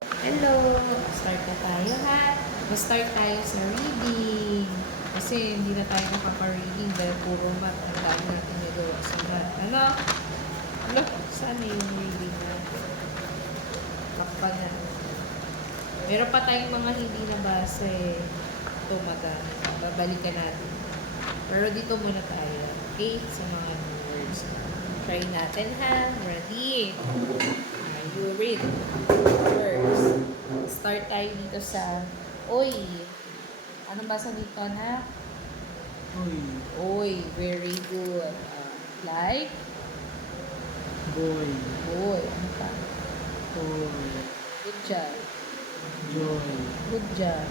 Hello! Start na tayo ha. Start tayo sa reading. Kasi hindi na tayo nakaka-reading dahil puro math. Ang dami natin nagawa sa math. Ano? Ano? Saan yung reading natin? Takpan na. Meron pa tayong mga hindi nabasa eh. Ito madami. Babalikan natin. Pero dito muna tayo. Okay? Sa mga new words. Try natin ha. Ready? You read first. Start tayo dito sa oy. Anong basa dito na? Oy, Oy, very good. Like, boy, boy. Ano pa? toy, Good job. joy, Good job.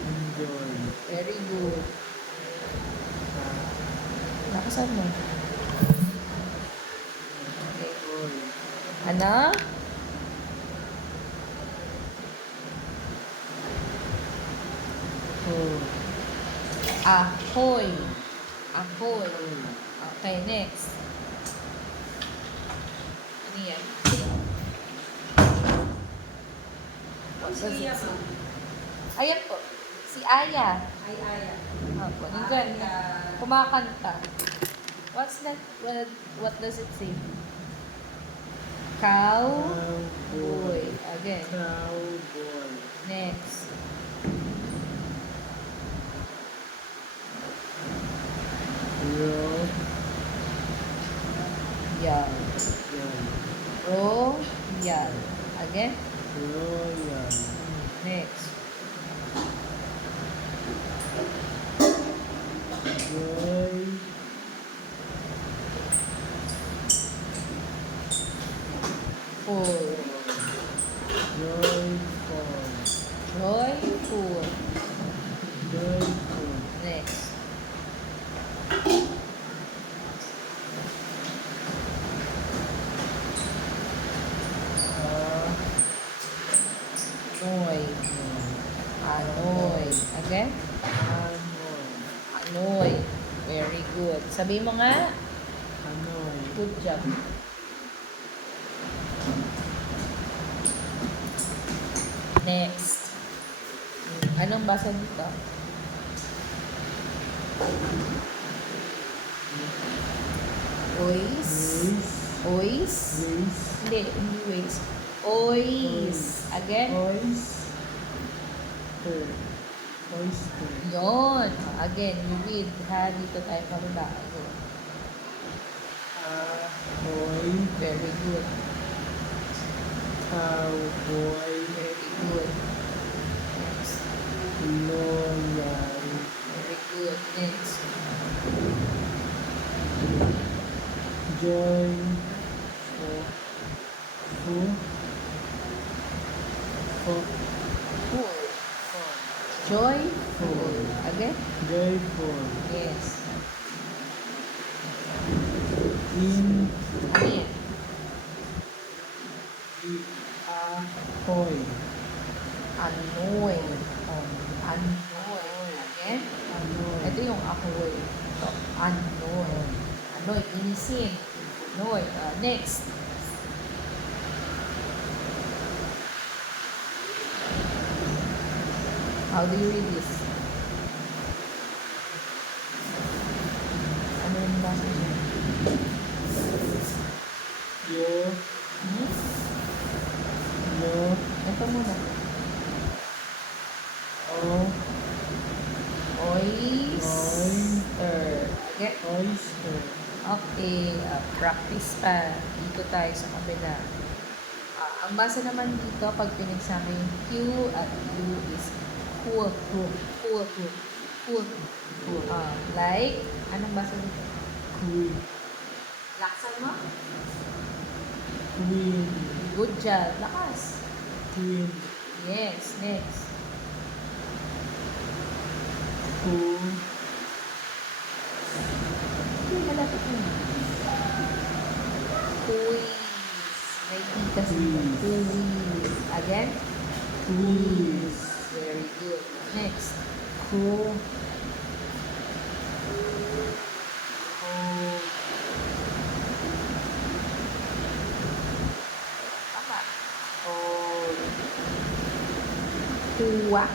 enjoy, Very good. ah, Nakasan mo. Okay. oy, Ano? oh, Ahoy. Ahoy. oy, Okay, next. Ano yan? What does it say? Ayan po. Si Aya. Ay, Aya. Opo, nandyan. Kumakanta. What's that? What does it say? Cow. cowboy, Boy. Again. cowboy, Next. rock, Yal. yan, Royal. Again. royal, Next. joy, Full. joyful, Joyful. joyful, Next. ah, Noy. Anoy. Again. anoy, Anoy. Very good. Sabi mo nga. anoy, Good job. Next. Anong basa dito? Ois. race, Ois. race, Hindi ways. Ois. Again. oyster, oyster, Yon. Again, you read. Ha, dito tayo pababa. Yun. ahoy, Very good. cowboy, Very good. Next. loyal, Very good. Next. joy, fo, fu, fo, Full. Joyful. Again. joyful, Yes. in, Ano yan? ahoy, Anoy. Oh, anoy. Again. anoy, Ito yung ahoy. Ito. Anoy. Anoy. Inisin. Anoy. Next. How do you read this? Ano yung basa niya? yo, Hmm? yo, Ito muna. o, Oyster. Again. oyster, Okay. Practice pa. Dito tayo sa kabila. Ang basa naman dito, pag pinagsama yung Q at U is cool. Cool. Cool. Cool. Cool. Like, anong basa dito? queen, Laksan mo? queen, Good job. Lakas. queen, Yes. Next. who, Hindi, malapit mo. Quiz. May E kasi. Quiz. Quiz. Again? quiz, Very good. Next. co, Tama. o, Kuwak.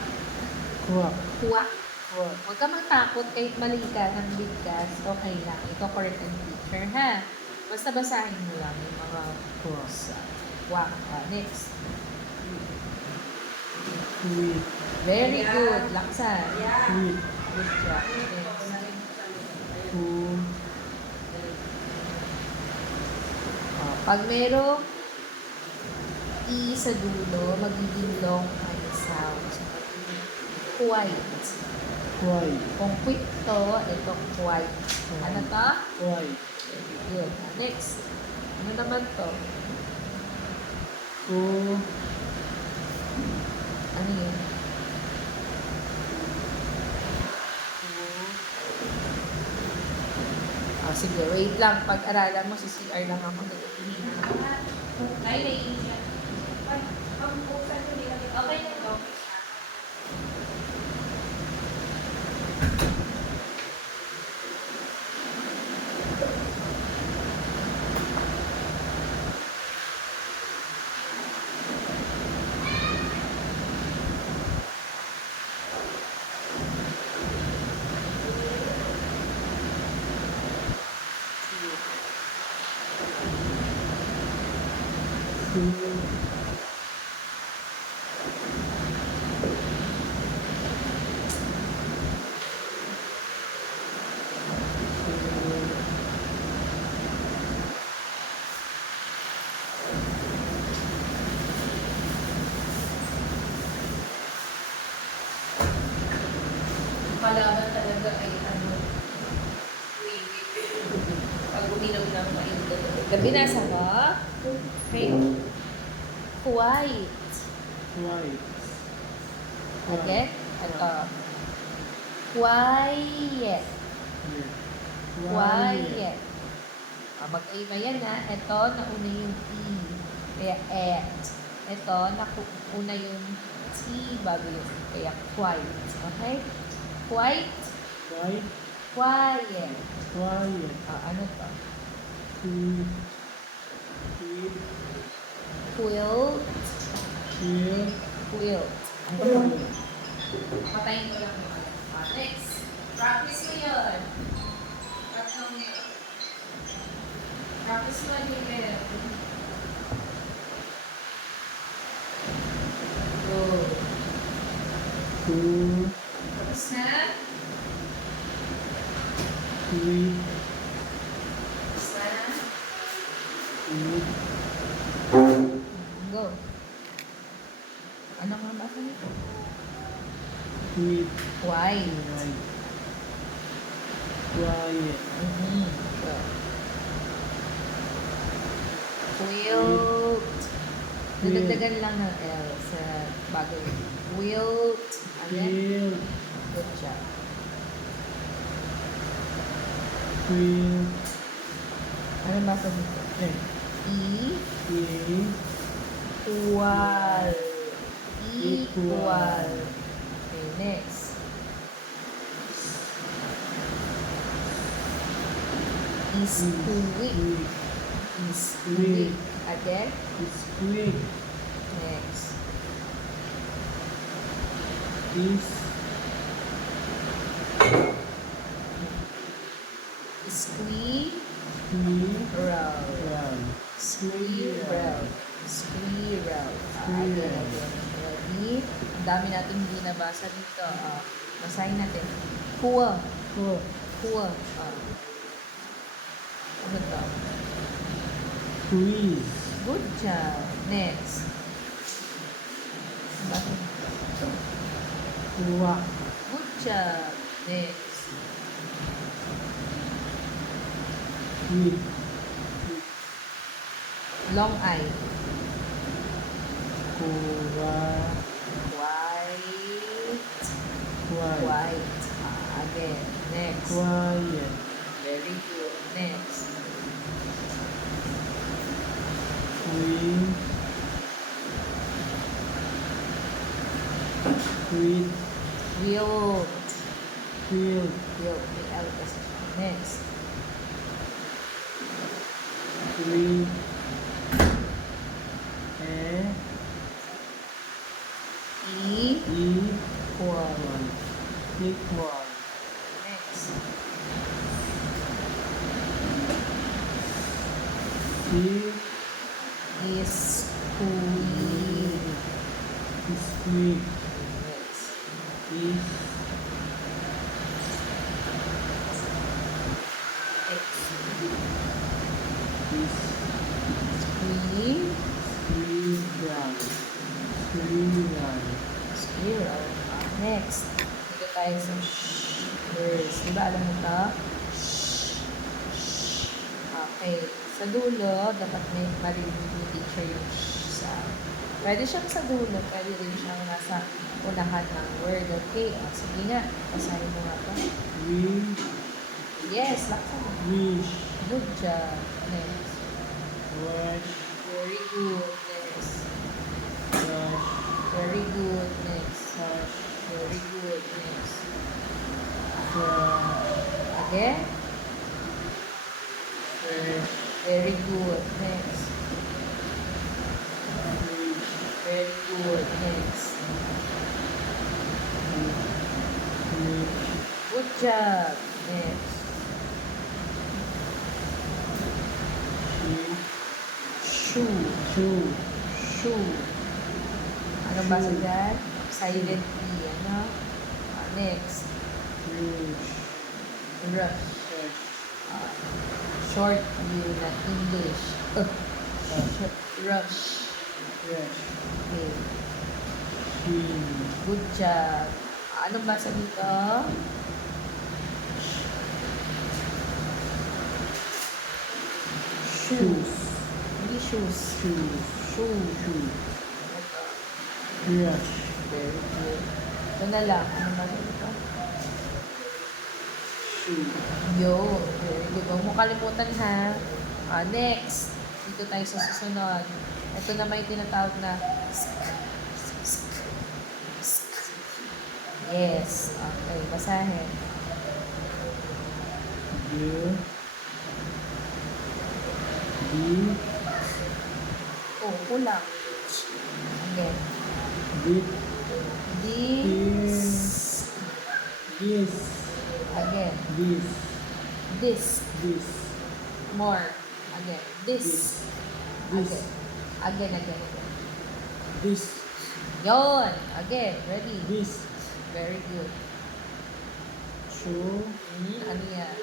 Quack. Kuwak. Quack. Huwag ka matakot kahit mali ka ng bigkas. Okay lang. Ito correct ang teacher, ha? Basta basahin mo lang yung mga Quack. kuwak. Next. Quit. Very good. Laksan. Quit. Good job. Next. Ku. Pag merong E sa dulo, magiging long eye sound. So, magiging quiet. Quiet. Kung quick to, ito quiet. Ano to? Quiet. Very good. Next. Ano naman to? Ku. Ano yun? Sige, wait lang. Pag-aralan mo, si CR lang ako. Ay, naiinis yan. Okay na ito. Ku. Kalaban talaga ay ano, pag uminom ng mainit. Gabi nasa ba? Okay. Quiet. Quiet. Again? Ito. Quiet. Quiet. Mag-aima yan ha. Ito, nauna yung E. Kaya et. Ito, nauna yung T bago yung E. Kaya quiet. Okay? Quiet. Quiet. Quiet. Quiet. Ano to? Quit. Quit. Quilt. Chill. Quilt. Quiet. Patayin ko lang yung next. Practice mo yun. Practice mo yun. Go. Ku. Tapos na. Quit. Tapos na. Quit. Go. Ano nga basa nito? Quit. Why? Quiet. Quiet. Go. Quilt. Nadagdagan lang ng L sa bagay. Quilt. Again. Chill. Good job. Quit. Ano basa dito? Eh. E. Quit. Equal. Equal. Equal. Okay, next. Is quick. Is quick. Again. It's quick. Next. Is Squirrel. round. Squirrel. Squirrel. Again. Ready? Ang dami natin hindi nabasa dito. Basahin natin. Kuwa. Ku. Kuwa. Ano to? Quiz. Good job. Next. Bakit? Quack. Good job. Next. Quit. Long eye. Quack. White. Quiet. White. Again. Next. Quiet. Very good. Next. Queen. Quit. Wilt. Quilt. Wilt. May L kasi siya. Next. Queen. Eh. Equal. Equal. Next. Squid. Squid. Squid. Next. Is. X. Is. Squid. Squirrel. Squirrel. Squirrel. Next. Dito tayo sa words. Di ba alam mo ito? Okay. Sa dulo, dapat may maririnig ni teacher yung sa... Pwede siyang sa dulo, pwede rin siyang nasa unahan ng word. Okay. O, sige nga. Basahin mo nga ito. We. Yes, laksan mo. Wish. Good job. Next. Wash. Very good. Next. Wash. Very good. Next. Wash. Very good. Next. Wash. Again. Fresh. Very good. Next. Very good. Next. Good job. Next. Shoe. Shoe. Shoe. Ano ba sa dyan? Silent E. Ano? Next. Rush. Rush. Fresh. Short U na English. Rush. Fresh. Okay. Shin. Good job. Anong basa dito? Shoes. Hindi shoes. Shoes. Shoe. Shoe. Ito. Rush. Very good. Ito na lang. Ano basa dito? Shoe. Yo. Very good. Huwag mo kalimutan ha. Next. Dito tayo sa susunod. Ito na may tinatawag na yes. Okay. Basahin. U. D. Oh, kulang. Again. Bit. This. This. Again. This. This. This. More. Again. This. This. Again. Again. This. Yon. Again. Ready. This. Very good. Shoe. Ano yan?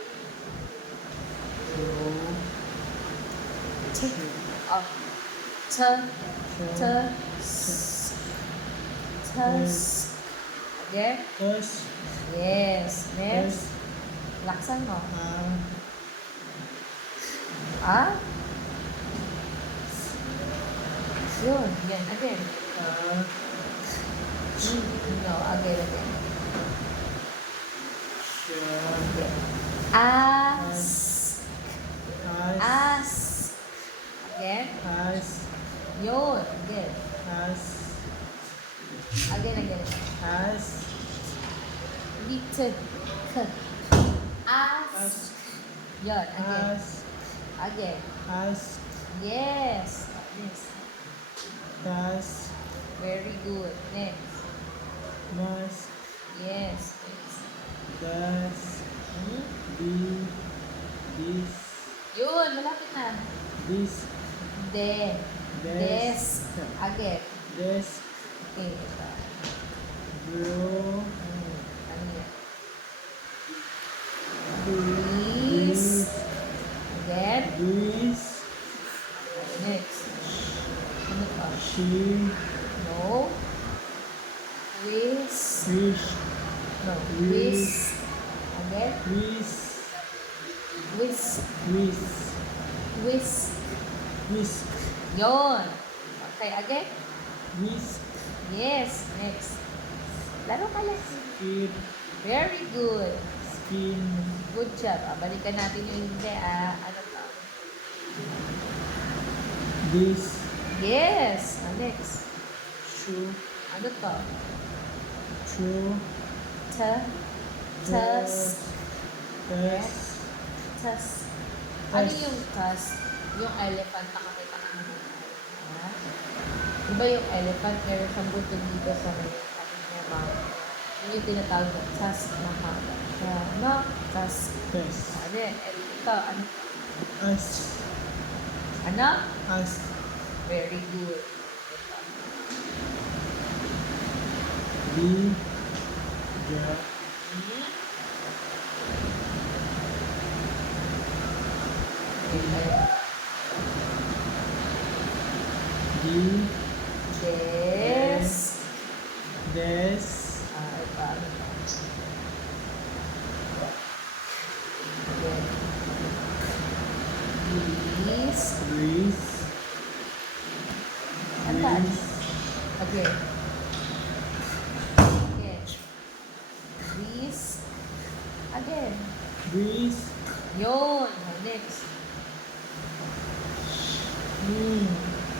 Shoe. Oh. Again. Us. Yes. Us. Next. Laksan mo. Ah? Yun. Yan. Again. No. Again. Again. Ask. Ask. Again. Yun. Again. Again. Hindi t. K. Ask. Yun. Again. Again. Yes. Yes. Very good. Next. Yes. Next. Yun. Malapit na. Desk. Again. Okay. Ano yan? Breeze. Again. Next. Ano pa? No. Whisk. No. Whisk. Again. Whisk. Yon. Okay, again. Yes. Next. Laro ka lang. Very good. Good job. Balikan natin yung hindi. Ano to? Yes. Next. Ano to? Tusk. Tusk. Ano yung tusk? Yung elephant, nakakita ka naman. Diba yung elephant, meron siyang buto dito sa may ano niya, mouth. Yun yung tinatawag na tusk na haba siya. No? Tusk. Yes. Ano yan? Ito, ano? As. Ano? As. Very good. Ito. B. Ja. D. Des. Des. Ito, ano to? Please. Breeze. Antaan. Breeze. Okay. Okay. Please. Again. Breeze. Yun. Next.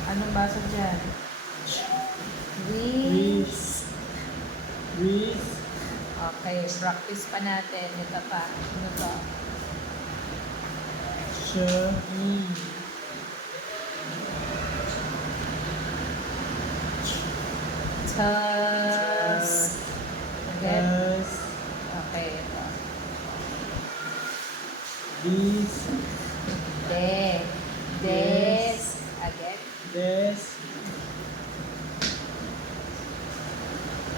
Anong basa dyan? Breeze. Breeze. Okay. Practice pa natin. Ito pa. Ano to? Sh. Tusk. Again. Des. Okay. Ito. Dis. De. Des. Again. Des.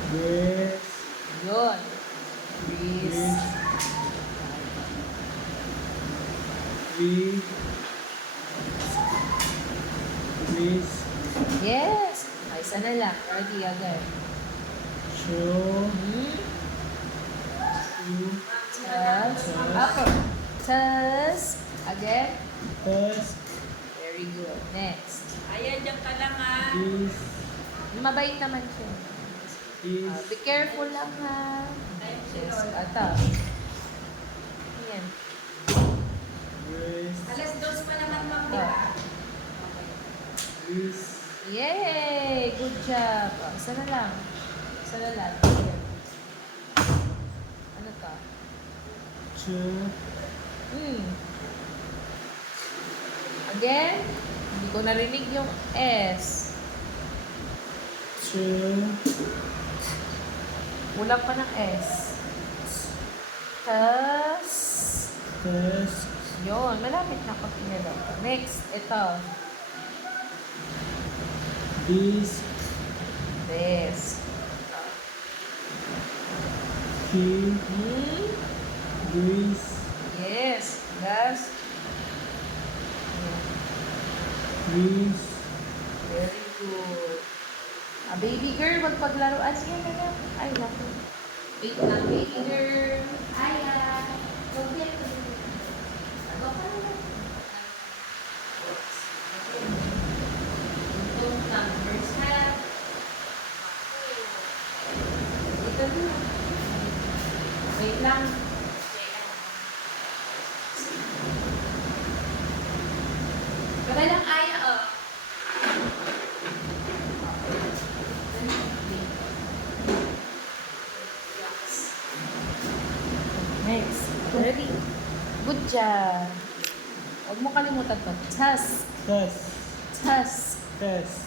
Des. Yun. Breeze. Breeze. Breeze. Yes. Ay, isa na lang. Ready again. Show. Tusk. Upper. Tusk. Again. Tusk. Very good. Next. Ayan, dyan ka lang ha. Dis. Mabait naman siya. Dis. Be careful lang ha. Yes. Ito. Ayan. Breeze. Alas 2 pa naman, ma'am, di ba? Breeze. Yay! Good job. Isa na lang. Isa na lang. Ano to? Ch. Again? Hindi ko narinig yung S. Ch. Kulang pa ng S. Tas. Tusk. Yun. Malapit na ako pinalo. Next. Ito. Dis. This. He. Breeze. Yes. Das. Breeze. Very good. Baby girl, magpaglaruan siya na lang. Ay, naku. Wait lang, baby girl. Aya. Huwag yan. Ano ka na? Itong numbers ha. Ito din. Wait lang. Baka lang Aya, oh. Next. Ready? Good job. Huwag mo kalimutan to. Tusk. Tusk. Tusk. Tusk.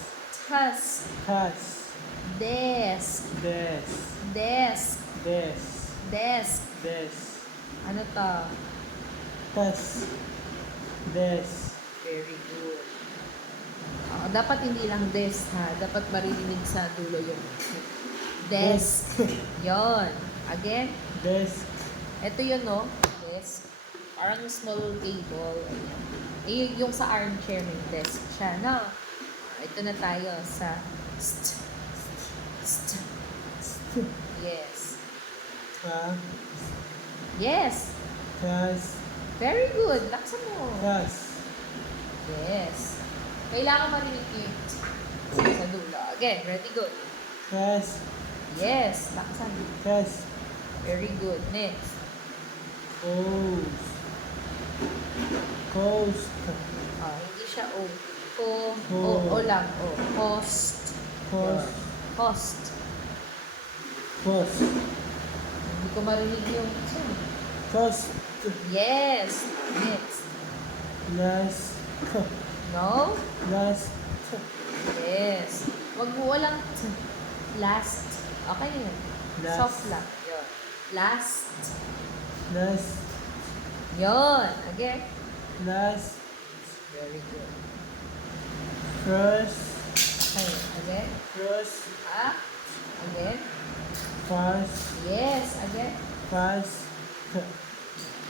Tusk. Tusk. Desk. Des. Desk. Des. Desk. Des. Ano to? Tusk. Des. Very good. Dapat hindi lang desk ha. Dapat maririnig sa dulo yung desk. Yon. Again. Desk. Ito yun, no? Desk. Parang small table. Ayan. Yung sa armchair may desk siya, no? Ito na tayo sa Yes. Ta. Yes. Tas. Very good. Laksan mo. Tas. Yes. Kailangan marinig yung sa dulo. Again, ready, good. Tas. Yes. Laksan. Tas. Very good. Next. Coast. Coast. Hindi siya O. O lang. O. Cost. Coast. Cost. Coast. Hindi ko marinig yung Coast. Yes. Next. Last. No? Last. Yes. Wag mo walang last. Okay yun. Last. Soft lang. Yun. Last. Last. Yun. Again. Last. Very good. First. Okay. Again. First. Up. Again. Fast. Yes. Again. Fast.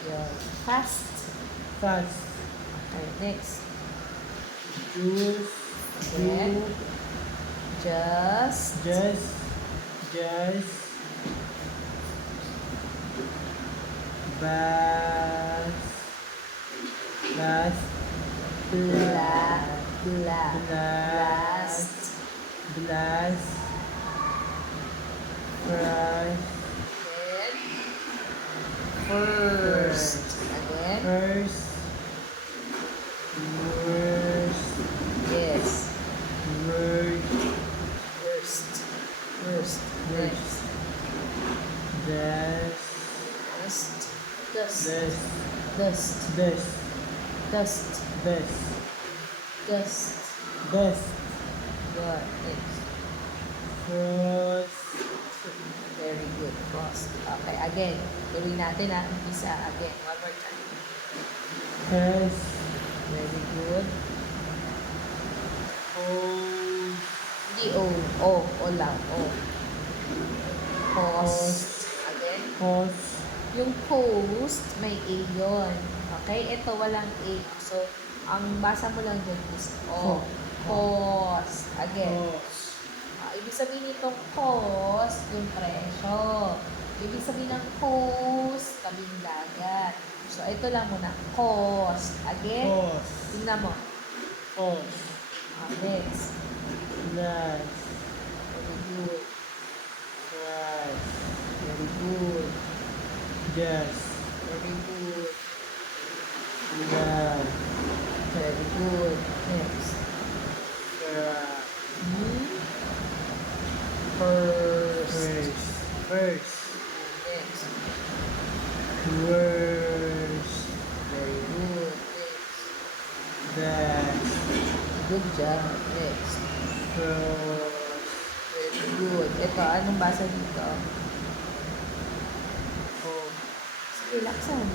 Yun. Fast. Fast. Okay. Next. Juice. Again. Juice. Just. Just. Bass. Bass. Last. Blast. Fry. Again. First. Again. First. Worst. Yes. Word. First. First. Next. Dust. Dust. Dust. Dust. Dust. Dust. Dust. Dust. Dust. Good. Next. Frost. Very good. Frost. Okay. Again. Gawin natin ha. Umpisa. Again. One more time. Test. Very good. Hold. Hindi O. O. O lang. O. Post. Again. Post. Yung post, may A yun. Okay? Ito, walang A. So, ang basa mo lang dyan is O. Cost. Again. Post. Ibig sabihin nitong cost, yung presyo. Ibig sabihin ng coast, tabing dagat. So, ito lang muna. Cost. Again. Post. Tingnan mo. Post. Next. Last. Very good. Fries. Very good. Just. Very good. Last. Very good. Next. Fry. First. First. First. Next. Worst. Very good. Next. Best. Good job. Next. Frost. Very good. Ito, anong basa dito? Oh. Sige, laksan.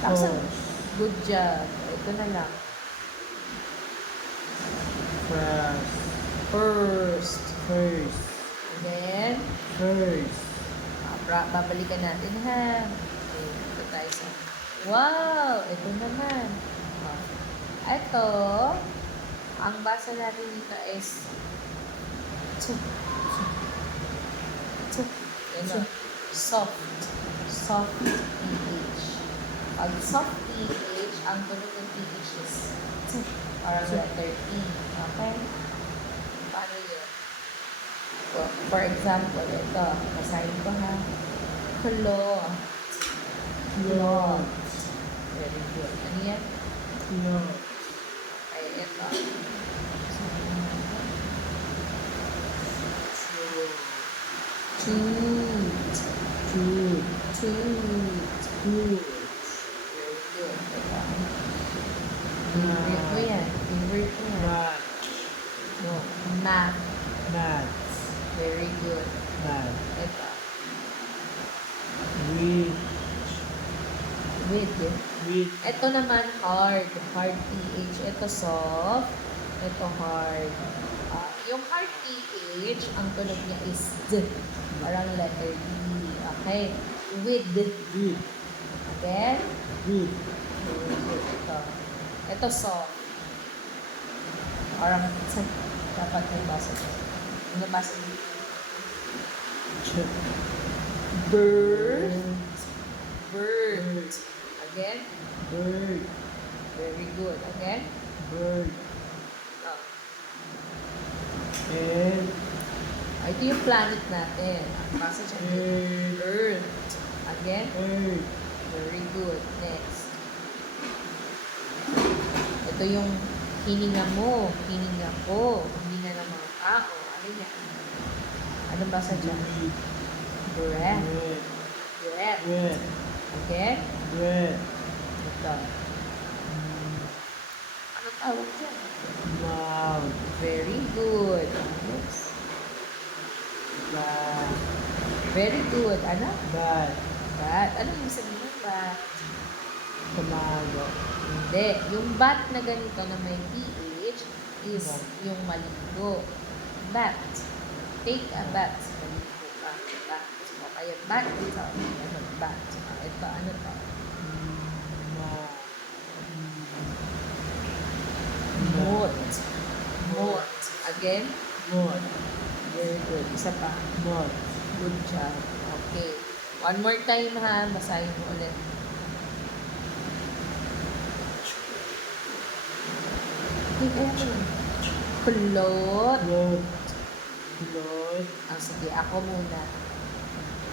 Laksan. Post. Good job. Ito na lang. Fries. First. First. Then, First. babalikan natin ha. Okay, ito tayo sa... Wow! Ito naman. Ito, ang basa natin dito is soft. Soft PH. Pag soft PH, ang tunog ng PH is parang letter T. Okay? Paano yun? For example, ito. Basahin ko ha. Cloth. Cloth. Very good. Ano yan? Cloth. Ay, ito. Toot. Toot. Toot. Toot. Very good. Ito. Favorite ko yan. Favorite ko yan. Match. No. Math. Match. Very good. Match. Ito. With. With. With. Ito naman hard. Hard PH. Ito soft. Ito hard. Yung hard PH, ang tunog niya is D. Parang letter D. Okay. With. With. Again. With. Ito. Ito soft. Parang dapat may basa ko. Ano basa dito? Bird. Bird. Again. Bird. Very good. Again. Bird. Oh. And. Ito yung planet natin. Ang basa dyan. Earth. Earth. Again. Earth. Very good. Next. Ito yung hininga mo. Hininga ko. Hininga ng mga tao. Ano yan? Anong basa dyan? Breath. Breath. Breath. Breath. Again. Breath. Ito. Anong tawag dyan? Mouth. Very good. Oops. Bat. Very good. Ano? Bat. Bat. Ano yung sabihin ng bat? Tamago. Hindi. Yung bat na ganito na may PH is Bat. yung maligo. Bat. Take a bat. Maligo ka. Bat. O kaya bat. Ito. Ano? Bat. Ito. Ano to? Ma. Mot. Mot. Again. Mot. Very good. Isa pa. Mot. Good job. Okay. One more time ha. Basahin mo ulit. Kulot. Lot. Lot. Sige, ako muna.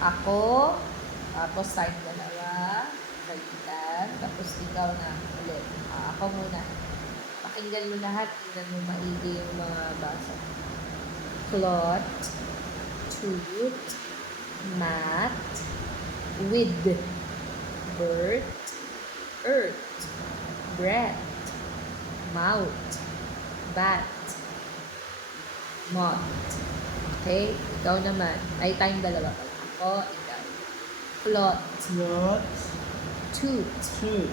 Ako. Tapos start dalawa. Salitan. Tapos ikaw na ulit. Ako muna. Pakinggan mo lahat. Tingnan mo maigi yung mga basa. Clot. Tooth. Mat. With. Bird. Earth. Breath. Mouth. Bat. Moth. Okay? Ikaw naman. Ay, tayong dalawa pala. Ako, ikaw. Clot. Lot. Tooth. Tooth.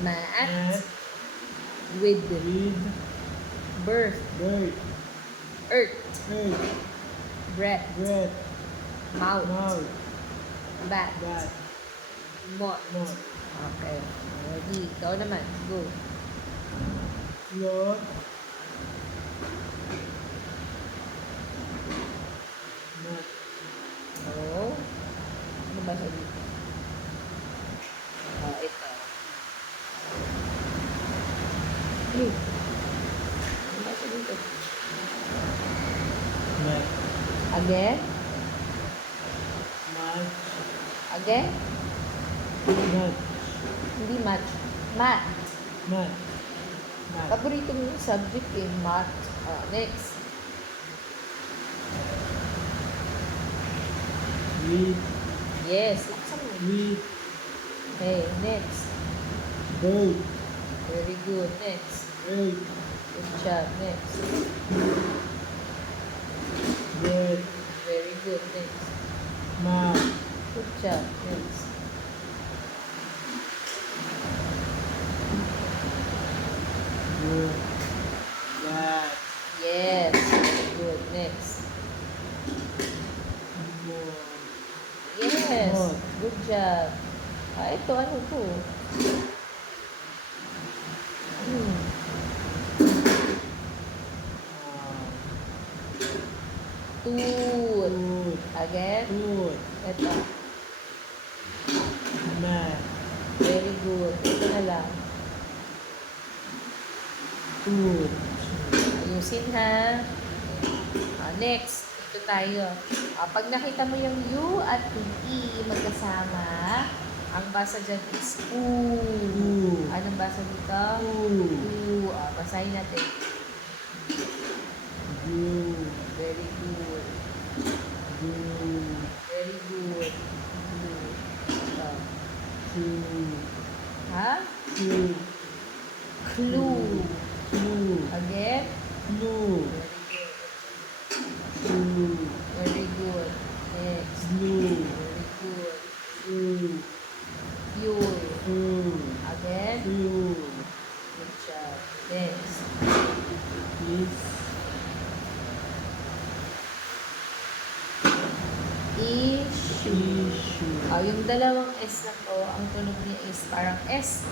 Mat. Mat. With. With. Birth. Bird. Earth. Earth. Breath. Breath. Mouth. Mouth. Bat. Bat. Moth. Mouth. Okay. Ready. Ikaw naman. Go. Lot. Mat. Oh. Ano ba sa dito? Ito. Ano ba sa dito? Mat. Again? Mat. Again? Mat. Hindi match. Math. Mat. Mat. Paborito mo yung subject eh. Math. Next. With. Yes. Laksan mo. With. Okay. Next. Bird. Very good. Next. Earth. Good job. Next. Breath. Very good. Next. Mouth. Good job. Next. Bird. Bat. Yes. Very good. Next. Moth. Yes. Moth. Good job. Ito. Ano to? Hmm. Tooth. Tooth. Again. Tooth. Ito. Mat. Very good. Ito na lang. Tooth. Ayusin ha. Next. Ito tayo. Pag nakita mo yung U at yung E magkasama, ang basa dyan is U. U. Anong basa dito? U. U. Basahin natin. U. Very good. U. Very good. U. Ito. Two. Ha? Two. Clue. Two. Again. Blue. Very good. Two. Very good. Next. Blue. Very good. Two. Fuel. Two. Again. Two. Good job. Next. Is. Issue. Issue. Yung dalawang S na to, ang tunog niya is parang S.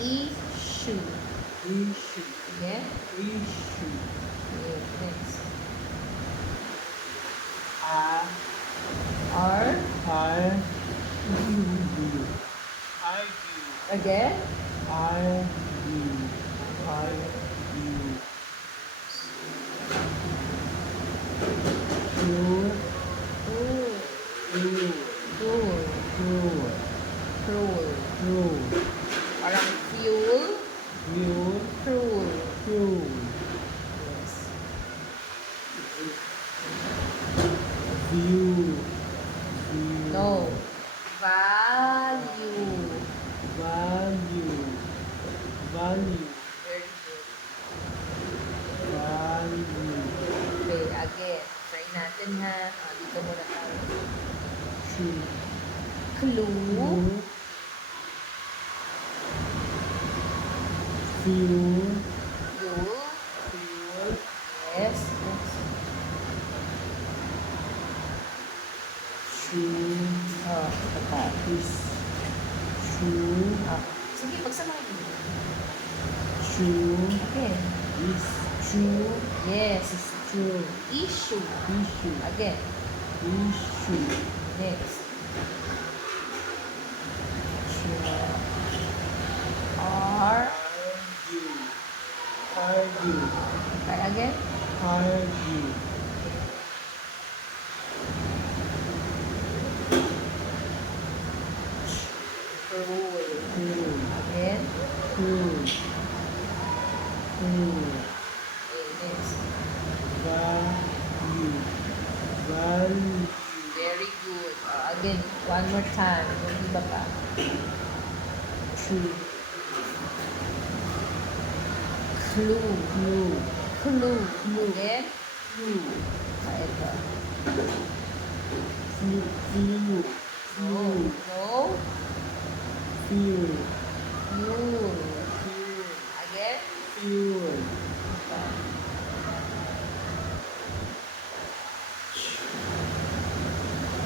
Issue. Issue. Again. Issue. Okay, next. R. R. R. U. Argue. Again. Argue. Argue. Cruel. Ooh. Cruel. Cruel. Cruel. Cruel. Cruel. Parang fuel. Cruel. Cruel. Cruel. Yes. View. View. No. Value. Value. Value. natin ha. Dito muna tayo. Shoe. Clue. Fuel. Fuel. Fuel. Yes. Yes. Shoe. Ito pa. Is. Shoe. Sige, pagsamahin mo. Shoe. Again. Is true. Yes. Is true. Issue. Issue. Again. Issue. Next. R. Argue. Argue. Okay, again. Argue. Rule. Cool. Again. Cool. Cool. Okay, next. Value. Value. Very good. Again, one more time. Yung iba pa. True. Clue. Clue. Clue. Again. Clue. Ito. Flu. Flu. No. Flu. No. Fuel. Fuel. Fuel. Again. Fuel. Ito.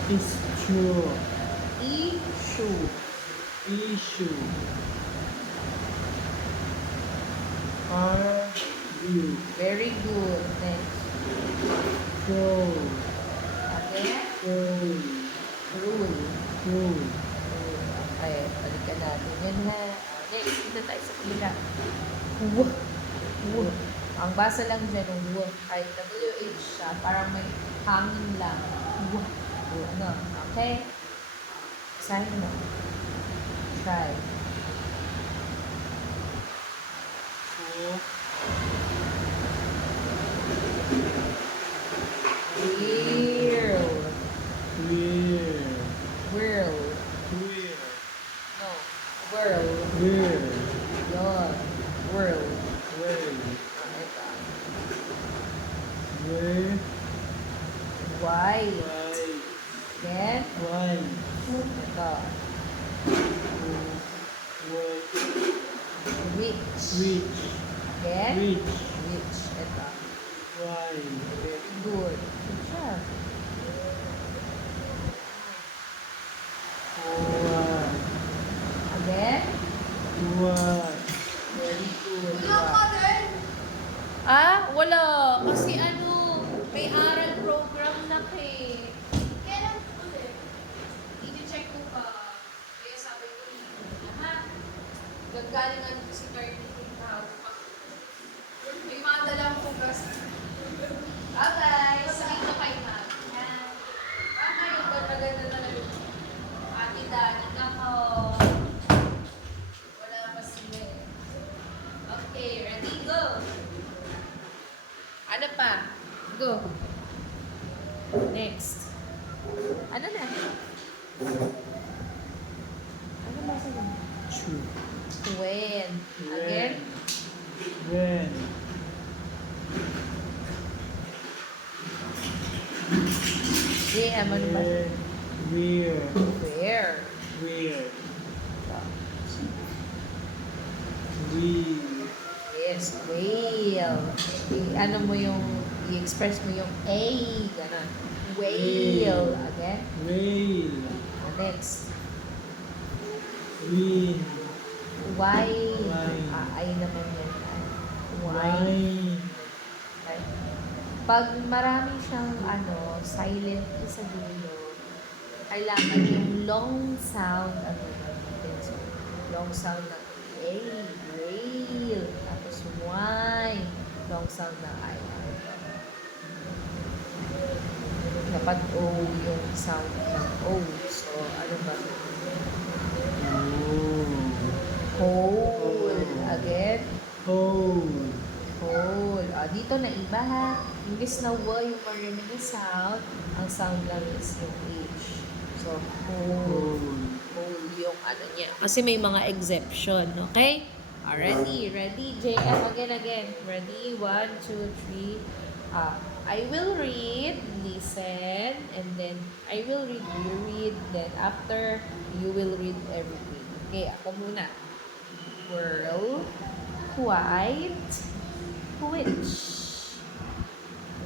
Is true. Issue. Issue. Argue. Very good. Next. Throw. Again. Throw. Rule. Throw. Okay, balikan natin yan ha. Next, dito tayo sa kabila. Wuh. Wuh. Ang basa lang dyan, wuh. Kahit WH siya, parang may hangin lang. Wuh. Ano? Okay? Sign mo. Try. Four. Whirl. Clear. Whirl. Clear. No. Whirl. Clear. Yun. Whirl. Well. Ito. Where. Why? Why. Then, Why. ito. What. Which. Which. Then, Which. which. Ito. Why. Very good. Good job. What. Again. What. Very good. Wala ka din. Wala. Kasi ano, may aral program na eh. Kailan ulit? I-check ko pa. Kaya sabi ko, ha? Gagalingan ko si Carly kung tawag pa. May mga dalang bukas. Guys, dito kay Ma'am. Yan. Yung ganda-ganda talaga. Ate Dani, ako. Wala pa sila eh. Okay, ready? Go! Ano pa? Go. Next. Ano na? Ano ba sa ganun? True. When. Again? When. JM, ano ba? Where. Where? Where. We. Yes, whale. Ano mo yung, i-express mo yung A. Ganon. Whale. Again? Whale. Next. Win. Why? Wine. Ay naman yan. Why? Wine. Okay. Pag marami siyang silent sa dulo, kailangan yung long sound, natin. So, long sound ng A, whale. Tapos wine, long sound ng I. Dapat O yung sound ng O. So, ano ba? Oh. Whole. Again. Whole. Whole. Dito na iba ha. Imbis na W yung marinig na sound, ang sound lang is yung H. So, whole. Whole yung niya. Kasi may mga exception, okay? Ready? Ready? JM again. Ready? 1, 2, 3. I will read, listen, and then I will read, you read, then after, you will read everything. Okay, ako muna. Whirl, white, which,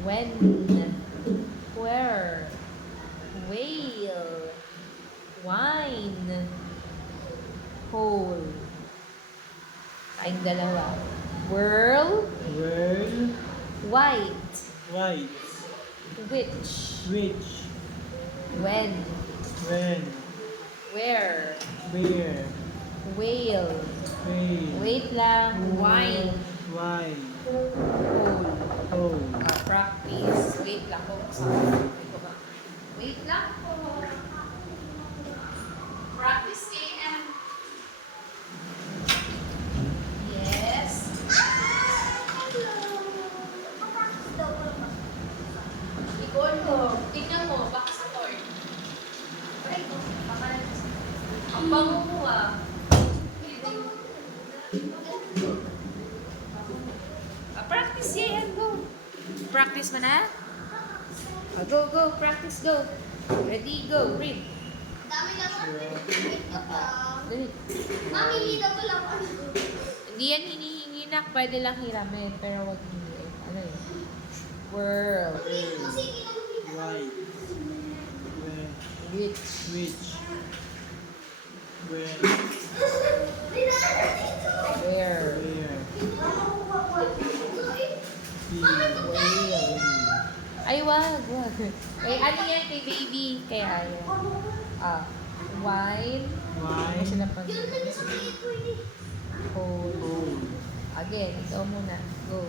when, where, whale, wine, whole. Tayong dalawa. Whirl, Whirl. white, White. which, Which. when, When. where, Where. whale, Where. wait lang, wine, Why. whole. Oh. Practice. Wait lang po. Wait lang po. Practice KM. Yes. Ikaw mo. Tingnan mo. Baka sa Lord. Ang bango mo ah. Practice yan. Go. Practice mo na? Go, go. Practice, go. Ready, go. Read. Dami lang ako. Wait ka pa. Dali. Mami, hindi ko lang ako. Hindi yan hinihingi na. Pwede lang hiramin. Pero wag hindi. Ano yun? Whirl. Kasi hindi ko White. When. Which. Which. When. Where. Where. Whale. Ay, wag. Wag. Eh, ano yan kay baby? Kaya ayaw. Wine. Wine. Ano sila pag Yun lang yung sabihin ko eh. whole. Whole. Again, ikaw muna. Go.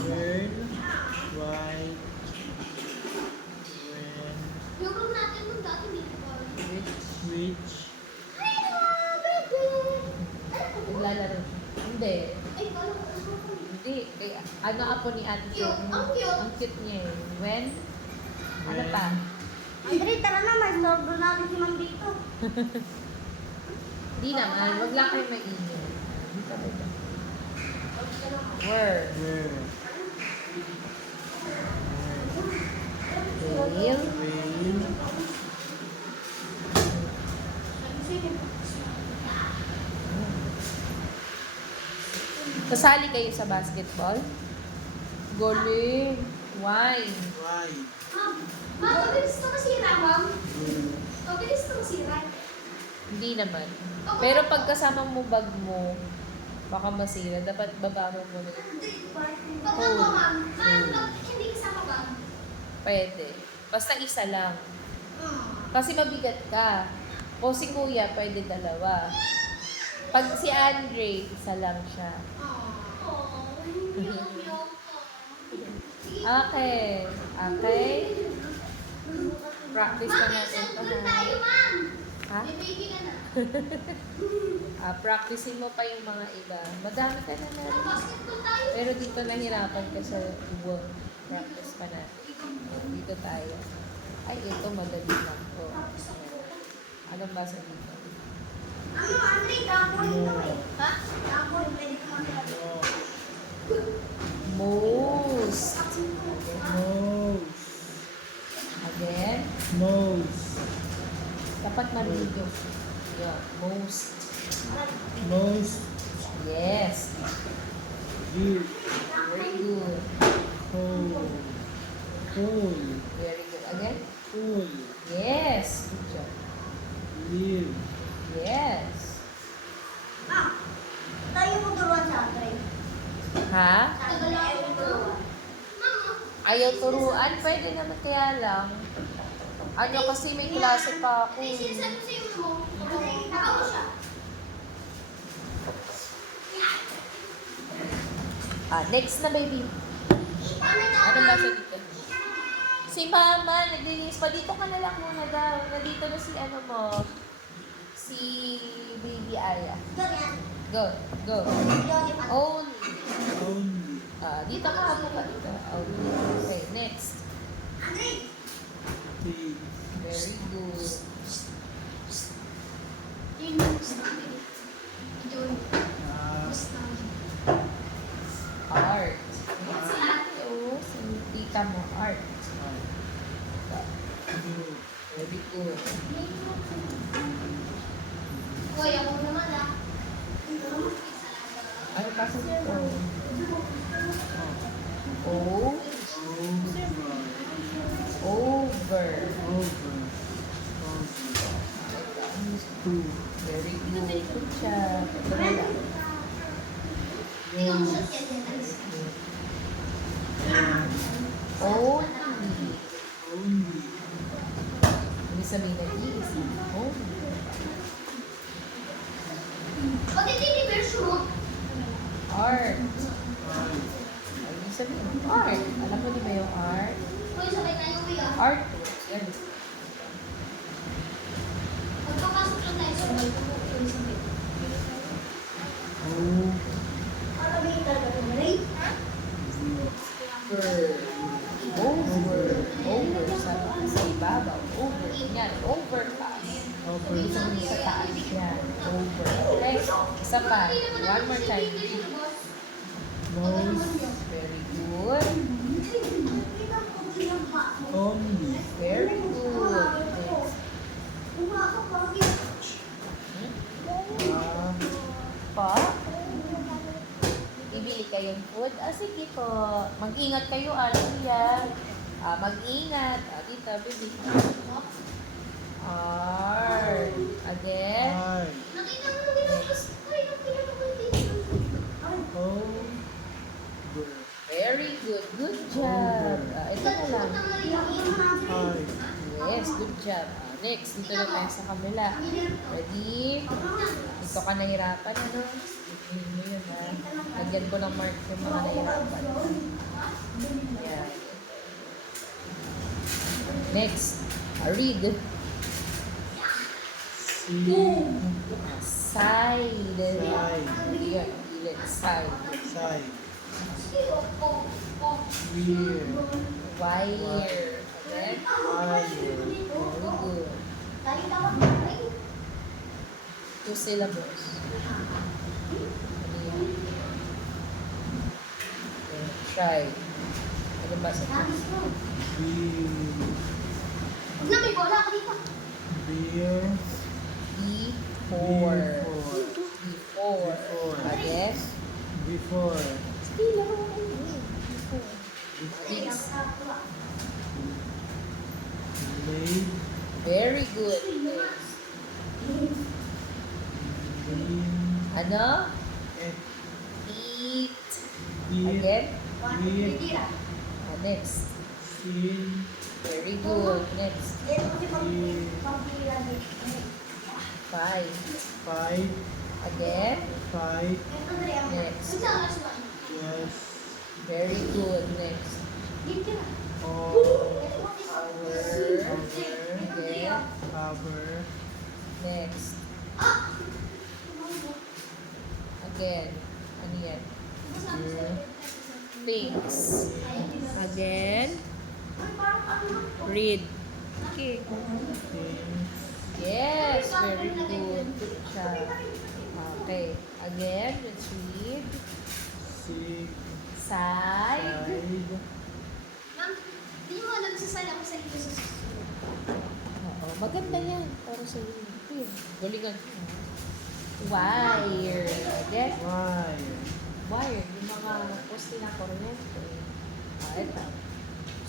When. White. When. Yung room natin nung dati dito pa. Which. Which. Ay, baby! Naglalaro siya. Hindi. Ay, kala ko. Hindi. Kaya, ano apo ni Ate Cute. Johnny? Ang cute. Ang cute niya eh. When? Ano When. pa? Andre, tara na. May sorbo natin si Ma'am dito. Hindi naman. Wag lang kayo maingay. Dito, dito. Word. Where. Whale. Whale. Kasali kayo sa basketball? Galing. Wine. White. Ma'am, mabilis ito masira, ma'am. Where. Mabilis ito masira. Hindi naman. Pero pag kasama mo bag mo, baka masira. Dapat baba mo muna. Pag ako, ma'am. Ma'am, pag hindi kasama ba? Pwede. Basta isa lang. Kasi mabigat ka. O si kuya, pwede dalawa. Pag si Andre, isa lang siya. Oh, yung Okay. Okay? Practice pa Ma'am, natin ito. doon ha? tayo, ma'am. Ha? May baby ka na. Practicing mo pa yung mga iba. Madami ka na meron. Basketball tayo. Pero dito nahirapan ka sa work. Practice pa natin. Dito tayo. Ay, ito madali lang. Anong basa dito? Ano, Andre, trampoline to eh. Ha? Trampoline, pwede ka mag-trampoline. No. Most. Nose. Again. Nose. Dapat marinig yung yeah, most. Nose. Yes. Ear. Very good. Hole. Hole. Very good. Again. Hole. Yes. Good job. Live. Yes. Ah, tayo mo turuan sa Andre. Ha? Tagal lang ako turuan. Mama. Ayaw turuan? Pwede naman kaya lang. Ano kasi may klase pa ako. Ay, sinasabi ko sa'yo mo. Andre, nakaw mo siya. Next na baby. Ano ba sa dito? Si mama, naglinis pa. Dito ka na lang muna daw. Nandito na si ano mo. Si baby Aya. Ganyan. Go. Go. Ganyan. Only. Only. Dito ka po ka dito. Only. Okay, next. Andre. Take. Very good. Yun yung gusto namin. Ito yung Ah. gusto namin. R. mo, art. Blue. Very good. Uy, ako naman ah. Ano kasi ito? O, Over. over. Over. Two. Very good. Good job. Ito na lang. Tingnan mo sa tiyan. Only. Only. Hindi sabihin na easy. Only. Pag hindi reverse mo, Art. Five. Ay, hindi sabihin. Art. Alam mo di ba yung art? uy, sabay tayo uwi ah. Art. Yan. Pagpapasok lang tayo, sabay tayo uwi. Over. Para may talaga ito, right? Over. Over. Sa ibabaw. Over. Yan. Overpass. Over. Isa mo sa taas yan. Over. Okay? Isa pa. One more time. Nose. Very good. Only. Very good. Next. Pa? Ibili kayong food? Ah, sige po. Mag-ingat kayo, Alia. Mag-ingat. Dito, baby. R. Again. Five. Nakita mo nung ginagawa ko, yung pinapagod dito. Over. Very good. Good job. Ito na lang. Five. Yes, good job. Next, dito na tayo sa kabila. Ready? Dito ka nahirapan, ano? Tingnan mo yun, ha? Lagyan ko ng mark yung mga nahirapan. Yan. Next, read. Side. Side. Yan, gilid. Side. Side. Rear. Wire. Again. Wire. Very good. Two syllables. Ano yan? Okay, try. Ano ba sa Huwag na, may bola ka dito. Beer. Before. Before. Before. Again. Before. Still, before. Next. Late. Very good. Next. Lean. Ano? Eat. Eat. Eat. Again. Eat. Next. Sin. Very good. Next. Five. Fight. Again. Fight. Next. Yes. Very good. Next. All. Power. Again. Cover. Next. Again. Ano yan? Here. Things. Again. Read. Okay. Things. Yes. Very good. Good job. Okay. Again. Let's read. Sig. Side. Side. Ma'am, di mo nagsasala ko sa iyo sa susunod. Oo. Maganda yan. Para sa iyo. Galingan. Wire. Again. Wire. Wire. Yung mga poste na kuryente. Ito.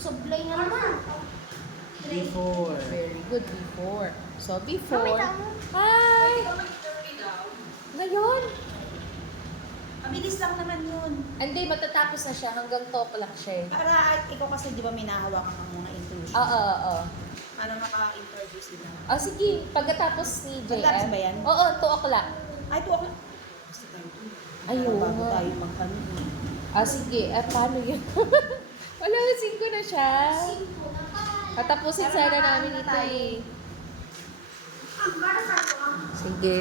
Sublay na naman. Before. Very good. Before. So, before. Mami, tama. Hi! Ngayon? Mabilis lang naman yun. Hindi, matatapos na siya. Hanggang 2 o'clock siya. Para ikaw kasi di ba may nahawakan kang mga intrusion? Oo. Para maka-introduce sila. Sige. Pagkatapos ni JM. Pagkatapos ba yan? Oo, 2 o'clock. Ay, 2 o'clock. Basta tayo. Ayun. Bago tayo magkano. Sige. Paano yun? Wala, 5 na siya. Katapusin sana namin ito eh. Sige.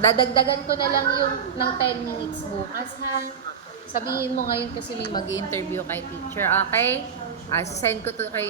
Dadagdagan ko na lang yung ng 10 minutes bukas, ha? Sabihin mo ngayon kasi may mag-interview kay teacher, okay? Send ko to kay